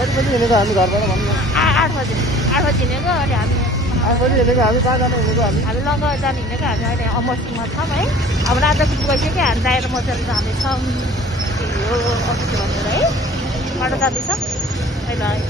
कति बजी हिँडेको हामी घरबाट भन्नु 8 बजे हिँडेको अनि हामी 8 बजी हिँडेको हामी कहाँ जानु हिँडेको हामी लङ्ग जानु हिँडेको हामी अहिले अमरसिङमा छौँ है अब राजा गइसक्यो हामी दाएर मजाले जाँदैछौँ यो अफिस भनेर है बाटो जाँदैछ अहिले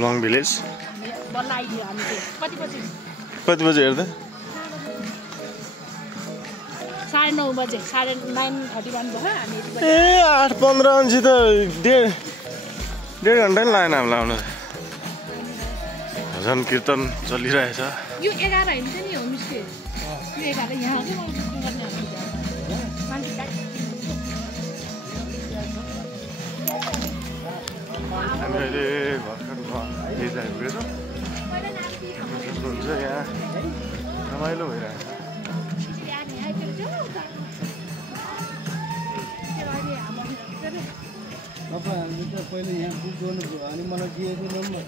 लङ भिलेज बनाइदियो हामी कति बजी हेर्दा 9:30 बजे 9:31 भयो हामी ए 8:15 अन्छि त डेढ घन्टा नि लागेन हामीलाई आउनु भजन कीर्तन चलिरहेछ यो 11 हिँड्छ नि होमस्टे यो 11 यहाँ के गर्ने हामी अहिले भर्खर आइपुगेको छौँ हुन्छ यहाँ रमाइलो भइरहेको तपाईँहरूले त पहिले यहाँ बुक गर्नुभयो अनि मलाई दिएको नम्बर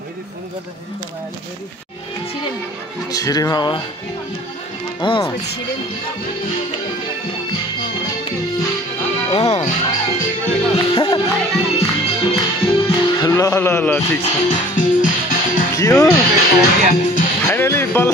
मैले फोन गर्दाखेरि तपाईँहरूले फेरि छिरेमा हो ल ठिक छ के हो फाइनली बल्ल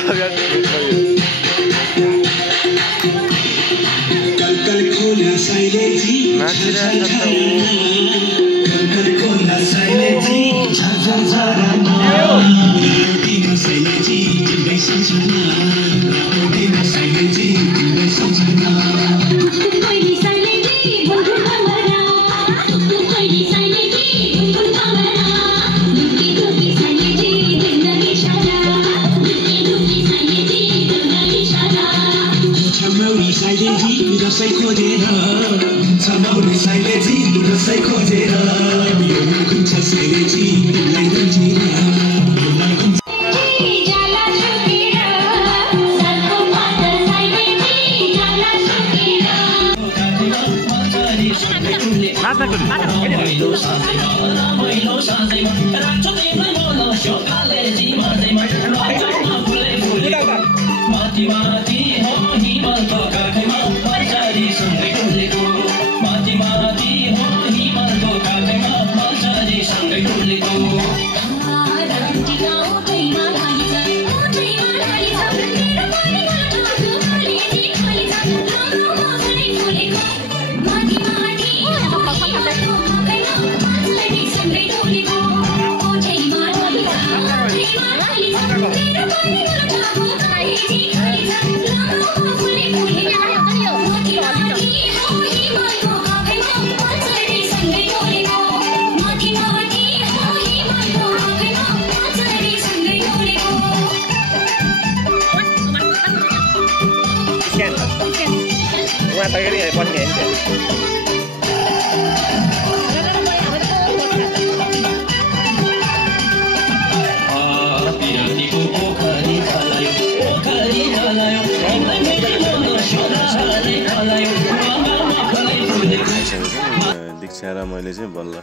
दीक्षा र मैले चाहिँ बल्ल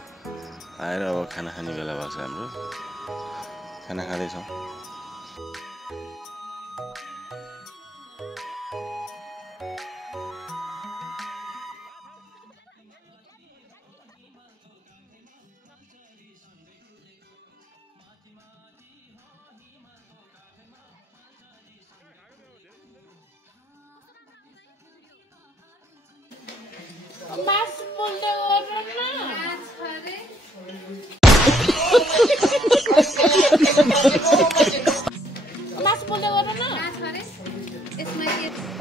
आएर अब खाना खाने बेला भएको छ हाम्रो खाना खाँदैछौँ Mas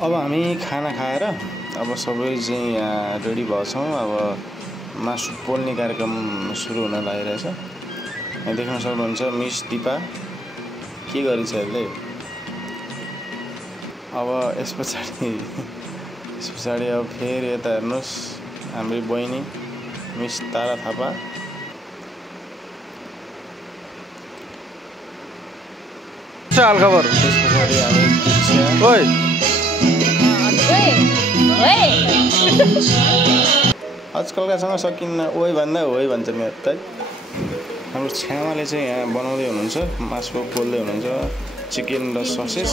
अब हामी खाना खाएर अब सबै चाहिँ यहाँ रेडी भएको छौँ। अब मासु पोल्ने कार्यक्रम सुरु हुन लागिरहेछ। यहाँ देख्न सक्नुहुन्छ मिस दिपा के गरिन्छ यसले। अब यस पछाडि अब फेरि यता हेर्नुहोस् हाम्रो बहिनी मिस तारा थापा। हाल खबर त्यस पछाडि हामी ओइ आजकलकासँग सकिन्न ओइ भन्दा होइ भन्छ मेरो त। हाम्रो छ्यामाले चाहिँ यहाँ बनाउँदै हुनुहुन्छ, मासु पोल्दै हुनुहुन्छ, चिकन र ससेज।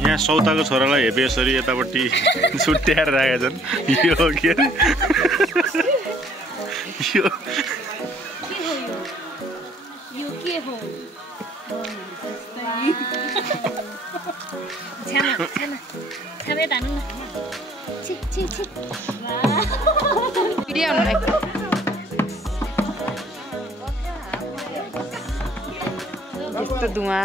यहाँ सौताको छोरालाई हेपे यसरी यतापट्टि छुट्याएर राखेका छन्। यो के अरे यस्तो धुवा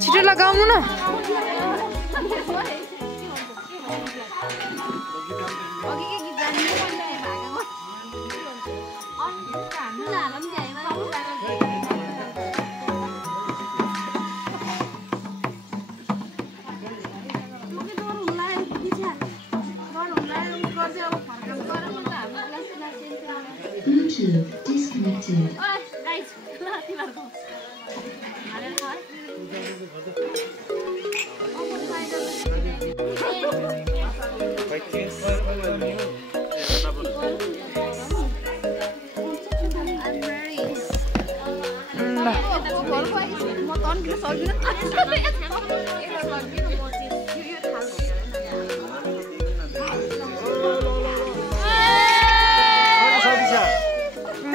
छिटो लगाउनु न। Bluetooth disconnected.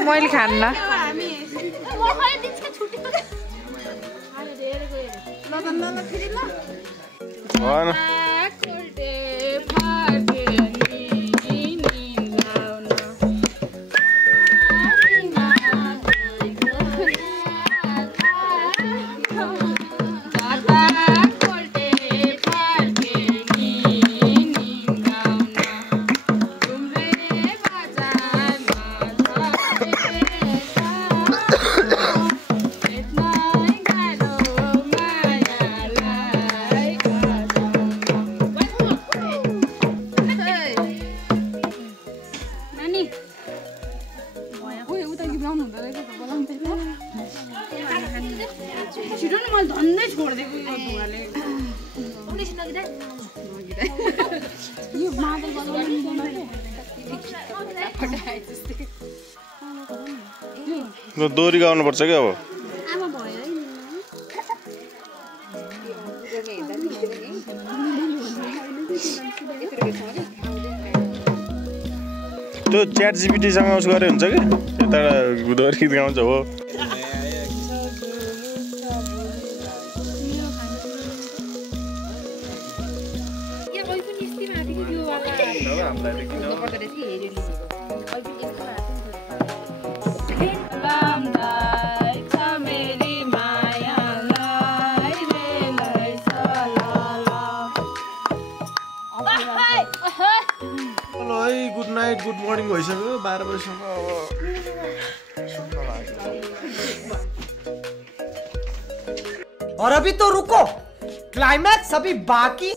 मैले खान्न। मैले धन्दै छोडिदिएको यो धुवाले यो मादल बजाउने दोरी गाउनु पर्छ क्या अब आमा भयो त्यो च्याट जिपिटीसँग उस गरे हुन्छ कि यता दोरी गीत गाउँछ हो गुड नाइट गुड मर्निङ भइसक्यो 12 बजीसम्म अब सुत्न लाग्यो और अभी तो रुको क्लाइमैक्स अभी बाकी